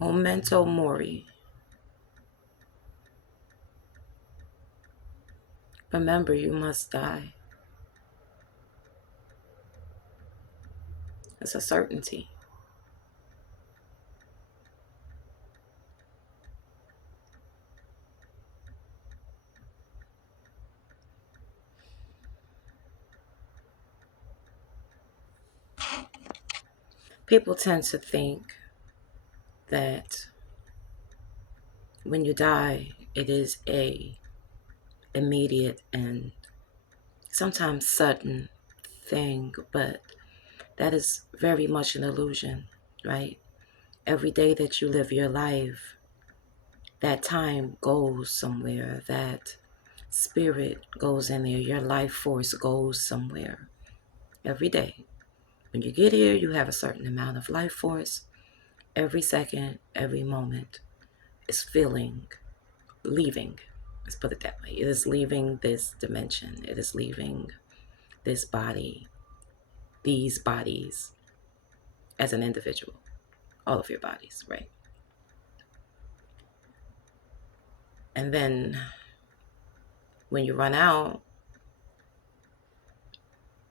Momento Mori. Remember, you must die. It's a certainty. People tend to think that when you die, it is a immediate and sometimes sudden thing, but that is very much an illusion, right? Every day that you live your life, that time goes somewhere, that spirit goes in there, your life force goes somewhere every day. When you get here, you have a certain amount of life force. Every second, every moment is leaving. Let's put it that way. It is leaving this dimension. It is leaving this body, these bodies as an individual, all of your bodies, right? And then when you run out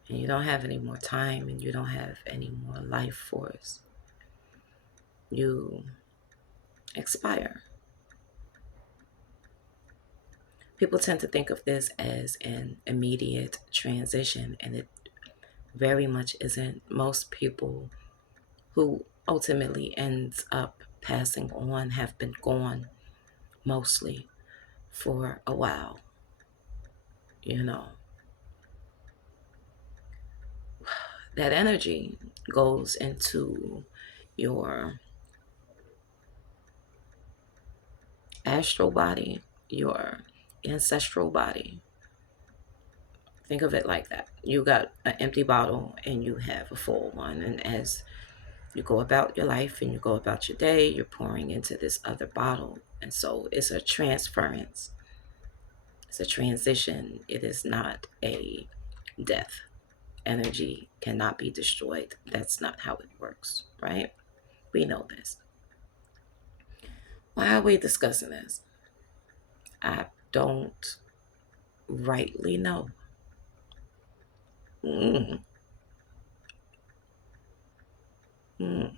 and you don't have any more time and you don't have any more life force, you expire. People tend to think of this as an immediate transition, and it very much isn't. Most people who ultimately ends up passing on have been gone mostly for a while. You know, that energy goes into your astral body, your ancestral body. Think of it like that. You got an empty bottle and you have a full one. And as you go about your life and you go about your day, you're pouring into this other bottle. And so it's a transference, it's a transition. It is not a death. Energy cannot be destroyed. That's not how it works, right? We know this. Why are we discussing this? I don't rightly know. Mm, mm.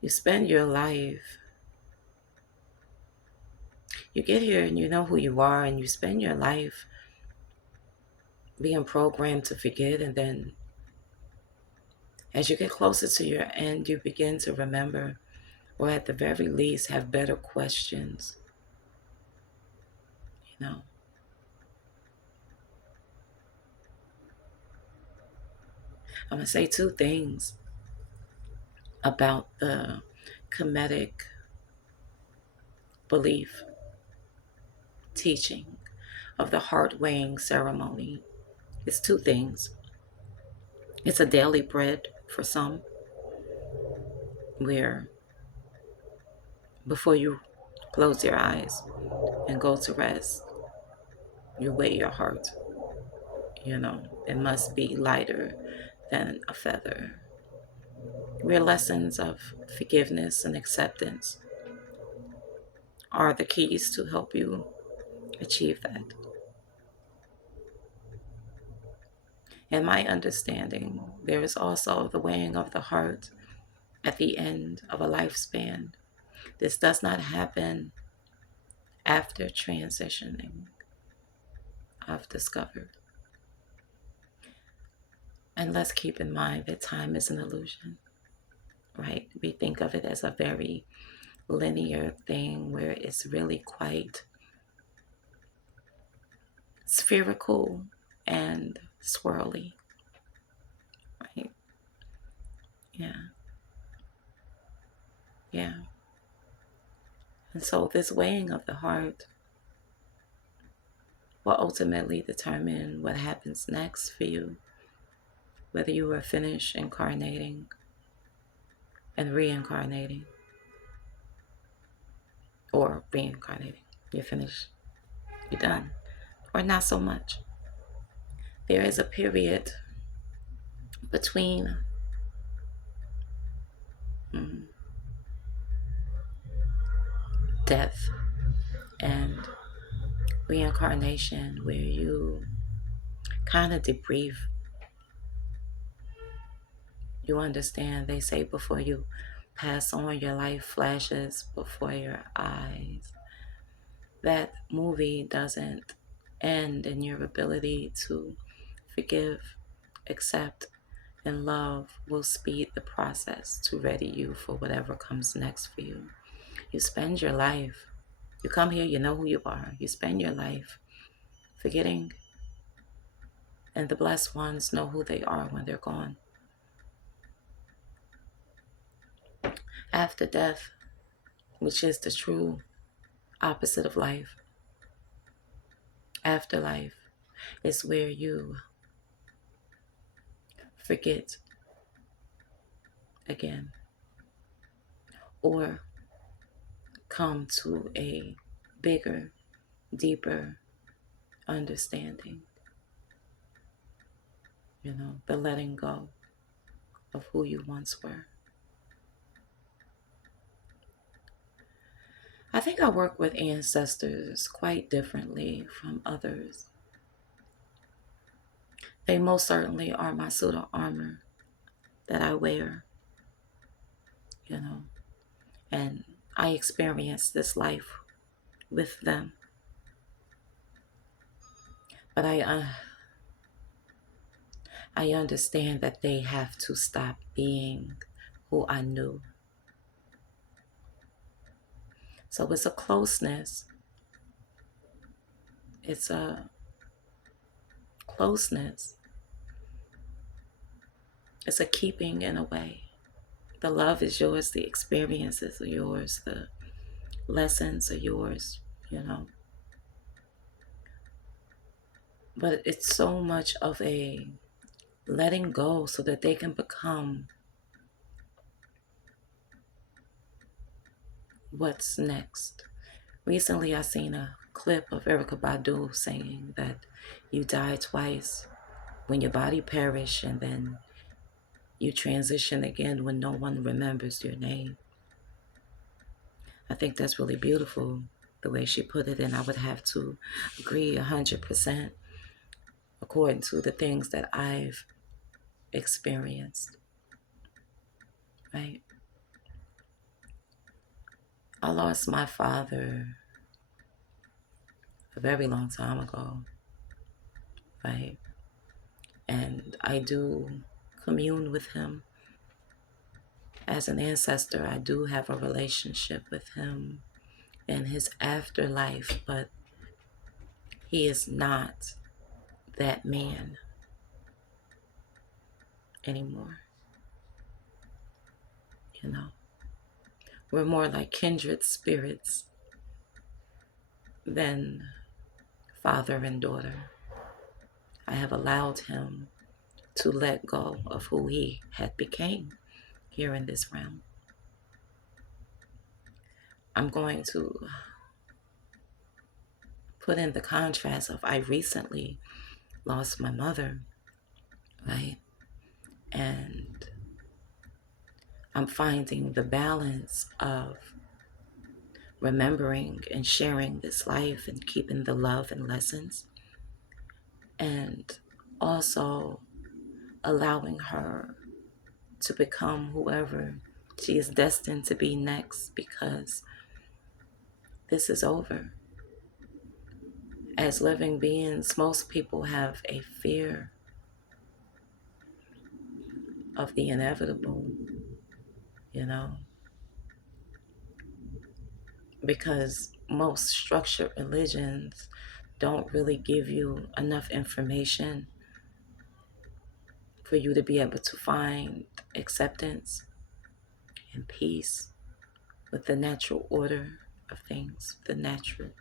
You spend your life, you get here and you know who you are, and you spend your life being programmed to forget. And then as you get closer to your end, you begin to remember, or at the very least, have better questions. You know, I'm going to say two things about the Kemetic belief teaching of the heart weighing ceremony. It's two things. It's a daily bread for some, where before you close your eyes and go to rest, you weigh your heart. You know, it must be lighter than a feather. Where lessons of forgiveness and acceptance are the keys to help you achieve that. In my understanding, there is also the weighing of the heart at the end of a lifespan. This does not happen after transitioning, I've discovered. And let's keep in mind that time is an illusion, right? We think of it as a very linear thing where it's really quite spherical and swirly, right? Yeah, yeah. And so this weighing of the heart will ultimately determine what happens next for you, whether you are finished incarnating and reincarnating, or reincarnating. You're finished, you're done, or not so much. There is a period between mm, death and reincarnation, where you kind of debrief. You understand, they say before you pass on, your life flashes before your eyes. That movie doesn't end in your ability to forgive, accept, and love will speed the process to ready you for whatever comes next for you. You spend your life, you come here, you know who you are. You spend your life forgetting, and the blessed ones know who they are when they're gone. After death, which is the true opposite of life, afterlife is where you forget again or come to a bigger, deeper understanding. The letting go of who you once were. I think I work with ancestors quite differently from others. They most certainly are my suit of armor that I wear, you know, and I experience this life with them. But I understand that they have to stop being who I knew. So it's a closeness. It's a closeness. It's a keeping in a way. The love is yours, the experiences are yours, the lessons are yours, you know. But it's so much of a letting go so that they can become what's next. Recently, I seen a clip of Erykah Badu saying that you die twice, when your body perish, and then you transition again when no one remembers your name. I think that's really beautiful, the way she put it, and I would have to agree 100% according to the things that I've experienced, right? I lost my father a very long time ago, right? And I do commune with him. As an ancestor, I do have a relationship with him and his afterlife, but he is not that man anymore, you know. We're more like kindred spirits than father and daughter. I have allowed him to let go of who he had became here in this realm. I'm going to put in the contrast of I recently lost my mother, right? And I'm finding the balance of remembering and sharing this life and keeping the love and lessons, and also allowing her to become whoever she is destined to be next, because this is over. As living beings, most people have a fear of the inevitable, you know, because most structured religions don't really give you enough information for you to be able to find acceptance and peace with the natural order of things, the nature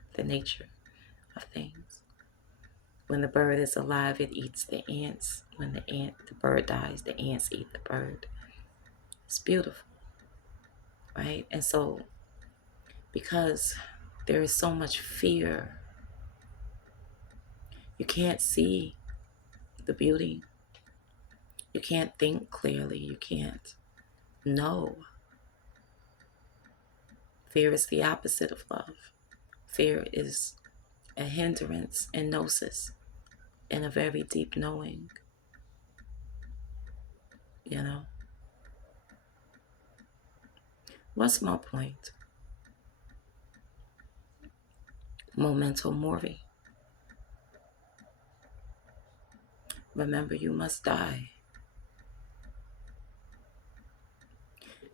of things. When the bird is alive, it eats the ants. When the bird dies, the ants eat the bird. It's beautiful, right? And so, because there is so much fear, you can't see the beauty. You can't think clearly. You can't know. Fear is the opposite of love. Fear is a hindrance and gnosis and a very deep knowing, you know. What's my point? Momento Mori. Remember, you must die.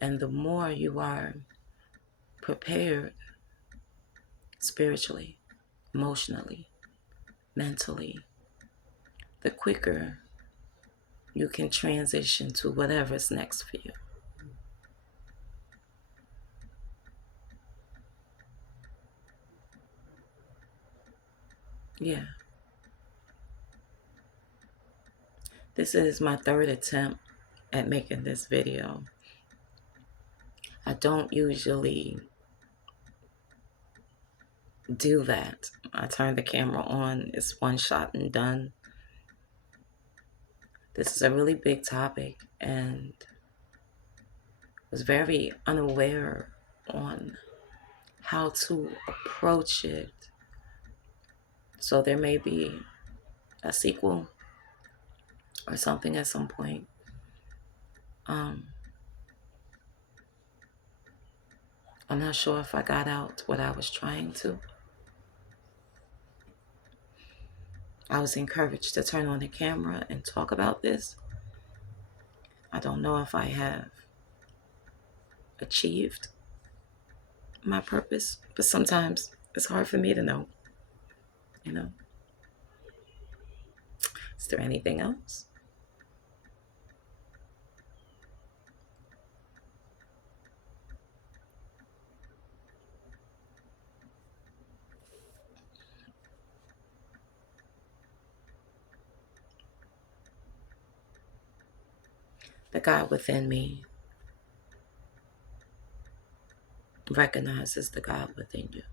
And the more you are prepared spiritually, emotionally, mentally, the quicker you can transition to whatever's next for you. Yeah. This is my third attempt at making this video. I don't usually do that. I turn the camera on, it's one shot and done. This is a really big topic and was very unaware on how to approach it. So there may be a sequel or something at some point. I'm not sure if I got out what I was trying to. I was encouraged to turn on the camera and talk about this. I don't know if I have achieved my purpose, but sometimes it's hard for me to know, you know. Is there anything else? The God within me recognizes the God within you.